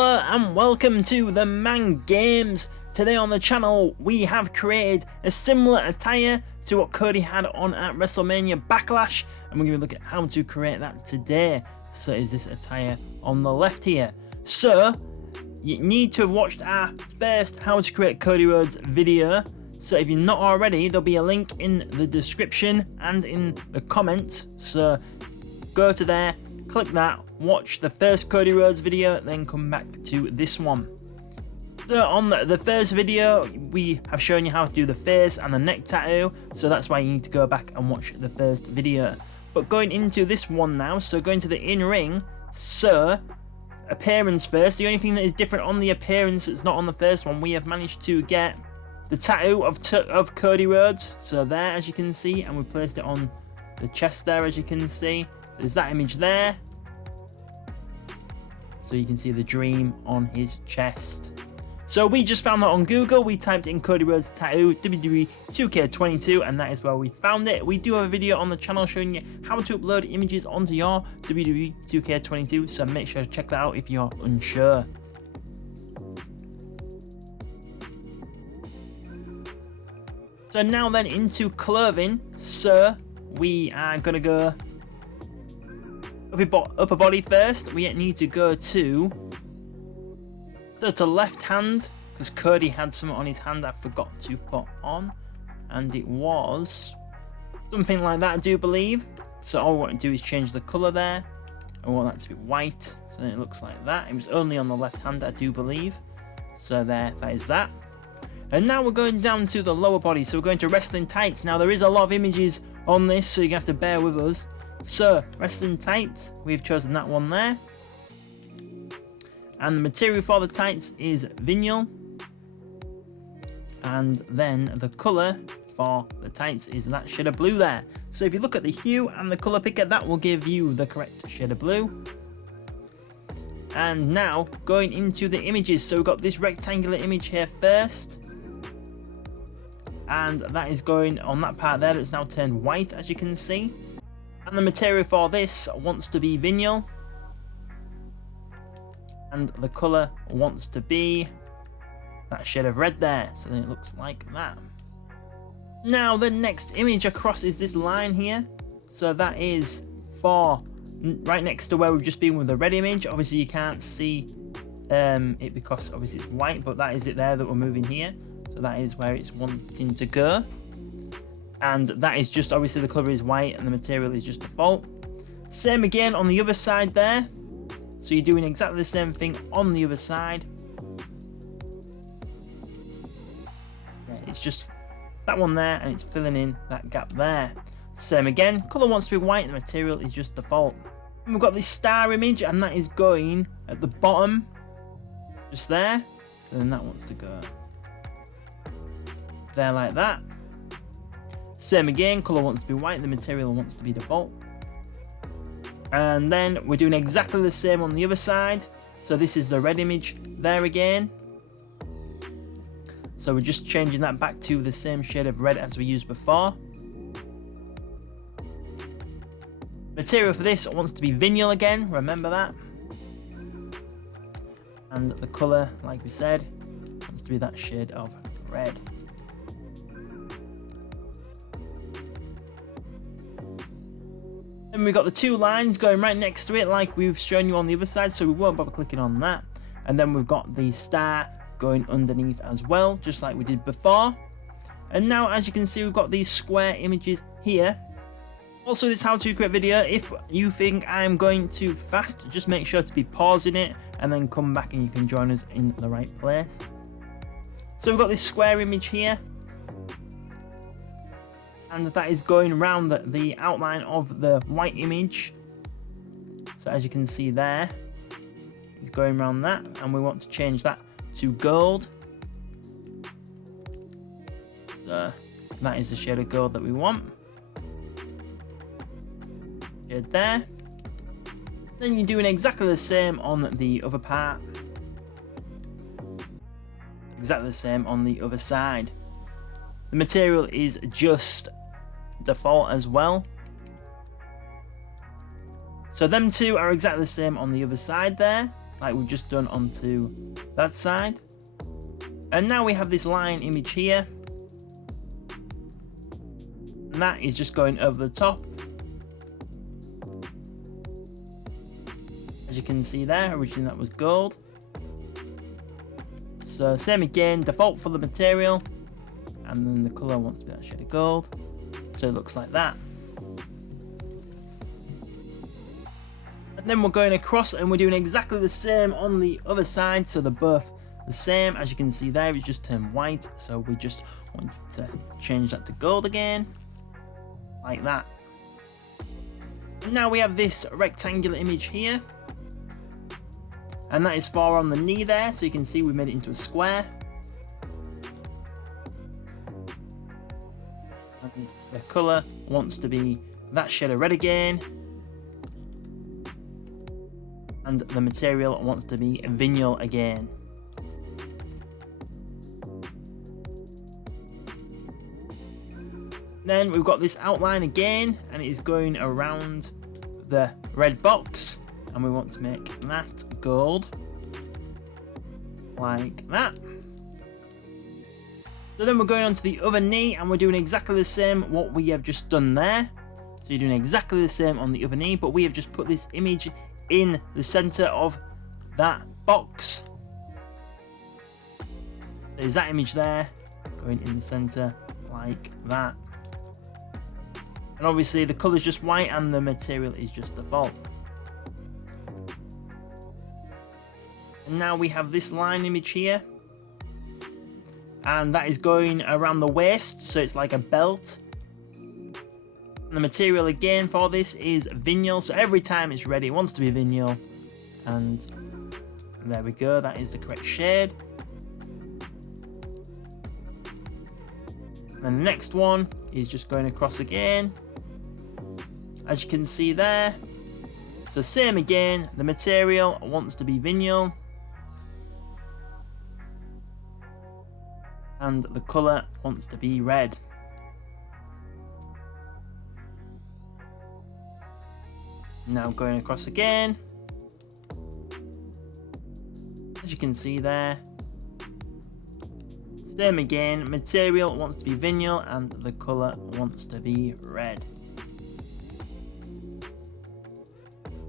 Hello and welcome to TheMan Games. Today on the channel we have created a similar attire to what Cody had on at WrestleMania Backlash, and we're going to look at how to create that today. So is this attire on the left here. So you need to have watched our first how to create Cody Rhodes video. So if you're not already, there'll be a link in the description and in the comments. So go to there, click that, watch the first Cody Rhodes video, then come back to this one. So on the first video, we have shown you how to do the face and the neck tattoo, so that's why you need to go back and watch the first video. But going into this one now, so going to the in-ring, so appearance first. The only thing that is different on the appearance that's not on the first one, we have managed to get the tattoo of Cody Rhodes, so there as you can see, and we placed it on the chest there as you can see. There's that image there, so you can see the dream on his chest. So we just found that on Google. We typed in Cody Rhodes tattoo WWE 2K22, and that is where we found it. We do have a video on the channel showing you how to upload images onto your WWE 2K22, so make sure to check that out if you're unsure. So now then into clothing. So we are gonna go upper body first. We need to go to left hand, because Cody had something on his hand I forgot to put on, and it was something like that, I do believe. So all we want to do is change the colour there. I want that to be white, so then it looks like that. It was only on the left hand, I do believe. So there, that is that. And now we're going down to the lower body, so we're going to wrestling tights. Now there is a lot of images on this, so you have to bear with us. So wrestling tights, we've chosen that one there. And the material for the tights is vinyl. And then the colour for the tights is that shade of blue there. So if you look at the hue and the colour picker, that will give you the correct shade of blue. And now going into the images, so we've got this rectangular image here first. And that is going on that part there that's now turned white, as you can see. And the material for this wants to be vinyl. And the colour wants to be that shade of red there. So then it looks like that. Now the next image across is this line here. So that is for right next to where we've just been with the red image. Obviously you can't see it because obviously it's white, but that is it there that we're moving here. So that is where it's wanting to go. And that is just, obviously the colour is white and the material is just default. Same again on the other side there. So you're doing exactly the same thing on the other side. Yeah, it's just that one there, and it's filling in that gap there. Same again, colour wants to be white, the material is just default. And we've got this star image, and that is going at the bottom, just there. So then that wants to go there like that. Same again, colour wants to be white, the material wants to be default. And then we're doing exactly the same on the other side. So this is the red image there again. So we're just changing that back to the same shade of red as we used before. Material for this wants to be vinyl again, remember that. And the colour, like we said, wants to be that shade of red. And we've got the two lines going right next to it like we've shown you on the other side, so we won't bother clicking on that. And then we've got the star going underneath as well, just like we did before. And now as you can see, we've got these square images here. Also, this how to create video, if you think I'm going too fast, just make sure to be pausing it and then come back and you can join us in the right place. So we've got this square image here. And that is going around the outline of the white image. So as you can see there, it's going around that, and we want to change that to gold. So that is the shade of gold that we want. Shade there. Then you're doing exactly the same on the other part. Exactly the same on the other side. The material is just default as well. So them two are exactly the same on the other side there. like we've just done onto that side. And now we have this line image here, and that is just going over the top. As you can see there, originally that was gold. So same again, default for the material, and then the color wants to be that shade of gold. So it looks like that. And then we're going across and we're doing exactly the same on the other side, so they're both the same. As you can see there, it's just turned white, so we just wanted to change that to gold again, like that. And now we have this rectangular image here, and that is for on the knee there, so you can see we made it into a square. And the colour wants to be that shade of red again, and the material wants to be vinyl again. Then we've got this outline again, and it is going around the red box, and we want to make that gold, like that. So then we're going on to the other knee, and we're doing exactly the same what we have just done there. So you're doing exactly the same on the other knee, but we have just put this image in the center of that box. There's that image there, going in the center like that. And obviously the color is just white and the material is just default. And now we have this line image here, and that is going around the waist, so it's like a belt. And the material again for this is vinyl, so every time it's ready it wants to be vinyl, and there we go, that is the correct shade. And the next one is just going across again, as you can see there. So same again, the material wants to be vinyl, and the colour wants to be red. Now going across again, as you can see there. Same again, material wants to be vinyl and the colour wants to be red.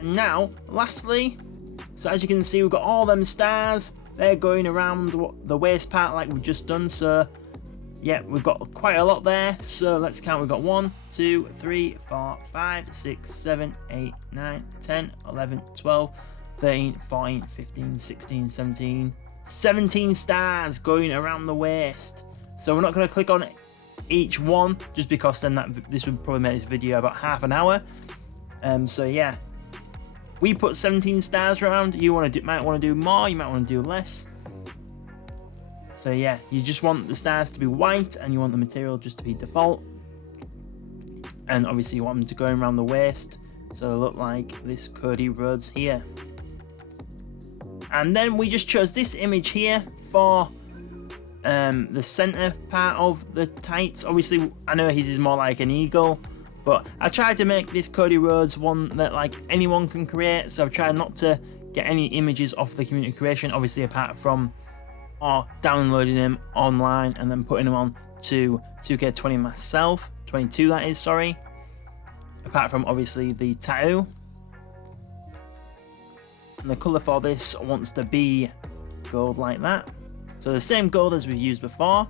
And now, lastly, so as you can see we've got all them stars, they're going around the waist part like we've just done, so yeah, we've got quite a lot there. So let's count, we've got 1, 2, 3, 4, 5, 6, 7, 8, 9, 10, 11, 12, 13, 14, 15, 16, 17 stars going around the waist. So we're not going to click on each one, just because then this would probably make this video about half an hour. So yeah, we put 17 stars around. You might want to do more, you might want to do less. So yeah, you just want the stars to be white and you want the material just to be default. And obviously you want them to go around the waist, so they look like this Cody Rhodes here. And then we just chose this image here for the center part of the tights. Obviously I know his is more like an eagle, but I tried to make this Cody Rhodes one that like anyone can create, so I've tried not to get any images off the community creation, obviously apart from downloading them online and then putting them on to 2K20 myself, 22 that is, sorry, apart from obviously the tattoo. And the colour for this wants to be gold like that, so the same gold as we've used before.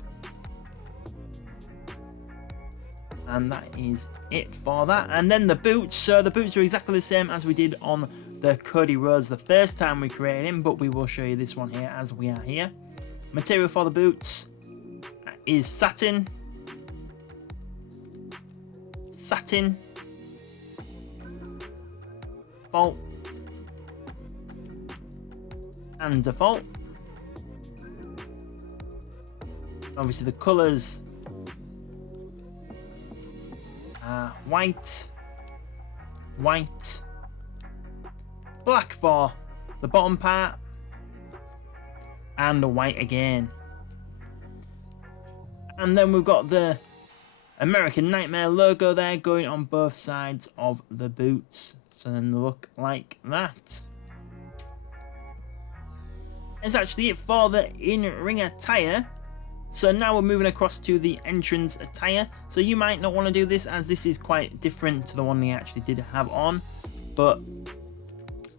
And that is it for that. And then the boots, so the boots are exactly the same as we did on the Cody Rhodes the first time we created him, but we will show you this one here as we are here. Material for the boots is satin, default, and default. Obviously the colours are white, black for the bottom part, and the white again. And then we've got the American Nightmare logo there going on both sides of the boots, so then they look like that. That's actually it for the in-ring attire. So now we're moving across to the entrance attire. So you might not want to do this, as this is quite different to the one we actually did have on. But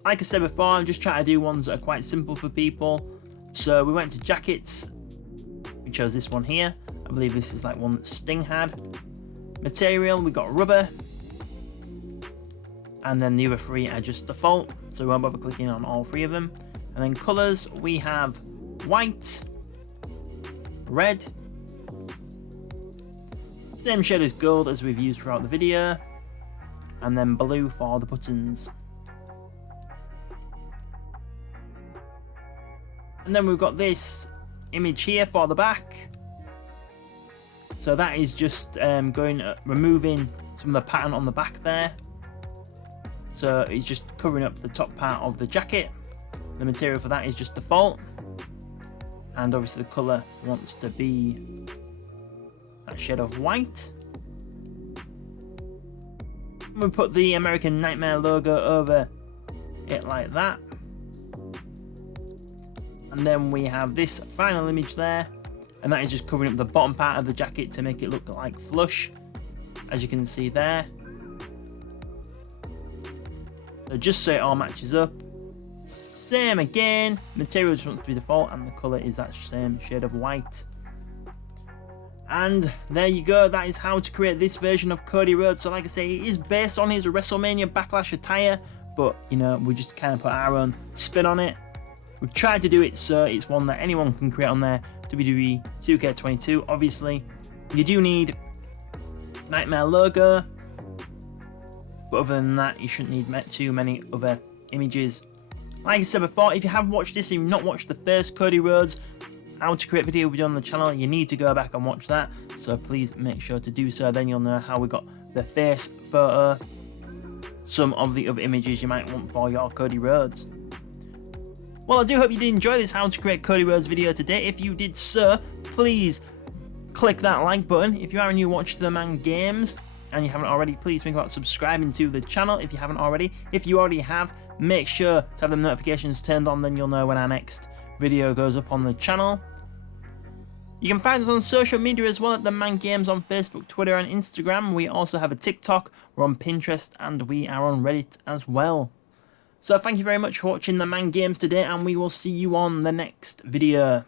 like I said before, I'm just trying to do ones that are quite simple for people. So we went to jackets. We chose this one here. I believe this is like one that Sting had. Material, we got rubber. And then the other three are just default, so we won't bother clicking on all three of them. And then colours, we have white, red, same shade as gold as we've used throughout the video, and then blue for the buttons. And then we've got this image here for the back. So that is just removing some of the pattern on the back there. So it's just covering up the top part of the jacket. The material for that is just default. And obviously the colour wants to be that shade of white. We put the American Nightmare logo over it like that. And then we have this final image there. And that is just covering up the bottom part of the jacket to make it look like flush, as you can see there. So just so it all matches up. Same again, material just wants to be default, and the colour is that same shade of white. And there you go, that is how to create this version of Cody Rhodes. So like I say, it is based on his WrestleMania Backlash attire, but you know, we just kind of put our own spin on it. We've tried to do it so it's one that anyone can create on their WWE 2K22. Obviously, you do need Nightmare logo, but other than that, you shouldn't need too many other images. Like I said before, if you have watched this and you've not watched the first Cody Rhodes how to create video we did on the channel, you need to go back and watch that. So please make sure to do so, then you'll know how we got the face photo, some of the other images you might want for your Cody Rhodes. Well, I do hope you did enjoy this how to create Cody Rhodes video today. If you did so, please click that like button. If you are new watch to TheMan Games and you haven't already, please think about subscribing to the channel if you haven't already. If you already have, make sure to have the notifications turned on, then you'll know when our next video goes up on the channel. You can find us on social media as well at TheMan Games on Facebook, Twitter and Instagram. We also have a TikTok, we're on Pinterest, and we are on Reddit as well. So thank you very much for watching TheMan Games today, and we will see you on the next video.